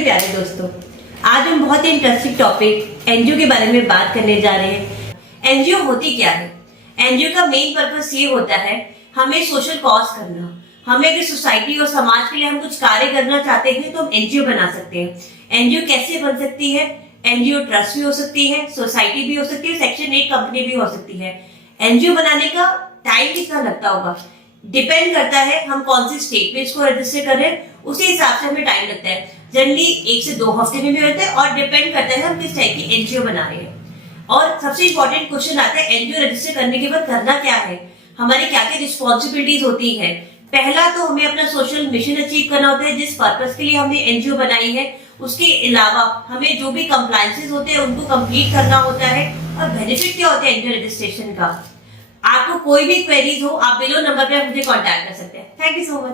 मेरे प्यारे दोस्तों, आज हम बहुत ही इंटरेस्टिंग टॉपिक एनजीओ के बारे में बात करने जा रहे हैं। एनजीओ होती क्या है? एनजीओ का मेन पर्पस ये होता है हमें सोशल कॉज करना। हमें अगर सोसाइटी और समाज के लिए हम कुछ कार्य करना चाहते हैं तो हम एनजीओ बना सकते हैं। एनजीओ कैसे बन सकती है? एनजीओ ट्रस्ट भी हो सकती है, सोसाइटी भी हो सकती है, सेक्शन 8 कंपनी भी हो सकती है। एनजीओ बनाने का टाइम कितना लगता होगा डिपेंड करता है हम कौन सी स्टेट में इसको रजिस्टर कर रहे हैं, उसी हिसाब से हमें टाइम लगता है। जनरली 1 से 2 हफ्ते में भी होता है और डिपेंड करता है हम किस टाइप की एनजीओ बना रहे हैं। और सबसे इंपॉर्टेंट क्वेश्चन आता है एनजीओ रजिस्टर करने के बाद करना क्या है, हमारी क्या क्या रिस्पॉन्सिबिलिटीज होती है। पहला तो हमें अपना सोशल मिशन अचीव करना होता है, जिस पर्पस के लिए हमने एनजीओ बनाई है। उसके अलावा हमें जो भी कंप्लायंसेस होते हैं उनको कंप्लीट करना होता है। और बेनिफिट क्या होता है एनजीओ रजिस्ट्रेशन का? आपको कोई भी क्वेरीज हो आप बिलो नंबर पे मुझे कांटेक्ट कर सकते हैं। Thank you so much.